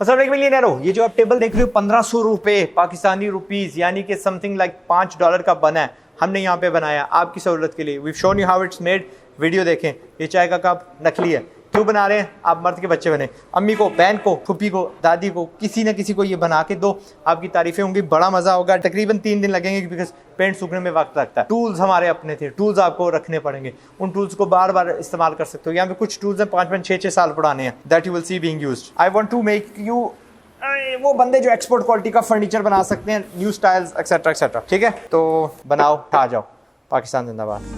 मतलब एक मिलियनर, ये जो आप टेबल देख रहे हो 1500 रुपए पाकिस्तानी रुपीज, यानी कि समथिंग लाइक $5 का बना है, हमने यहाँ पे बनाया आपकी सहूलत के लिए। We shown you how it's made, video देखें। ये चाय का कप नकली है, क्यों बना रहे हैं? आप मर्द के बच्चे बने, अम्मी को, बहन को, फुप्पी को, दादी को, किसी न किसी को ये बना के दो, आपकी तारीफें होंगी, बड़ा मजा होगा। तकरीबन 3 दिन लगेंगे बिकॉज पेंट सूखने में वक्त लगता है। टूल्स हमारे अपने थे, टूल्स आपको रखने पड़ेंगे, उन टूल्स को बार बार इस्तेमाल कर सकते हो। यहाँ पे कुछ टूल्स हैं 5-5, 6-6 साल पुराने हैं, that you will see being used. I want to make you वो बंदे जो एक्सपोर्ट क्वालिटी का फर्नीचर बना सकते हैं, न्यू स्टाइल्स एक्सेट्रा एक्सेट्रा। ठीक है, तो बनाओ, खा जाओ। पाकिस्तान जिंदाबाद।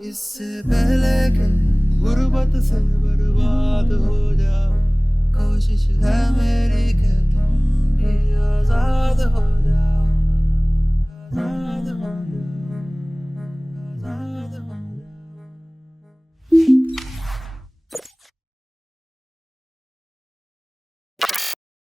इससे पहले के गुर्बत से बर्बाद हो जाओ, कोशिश है मेरी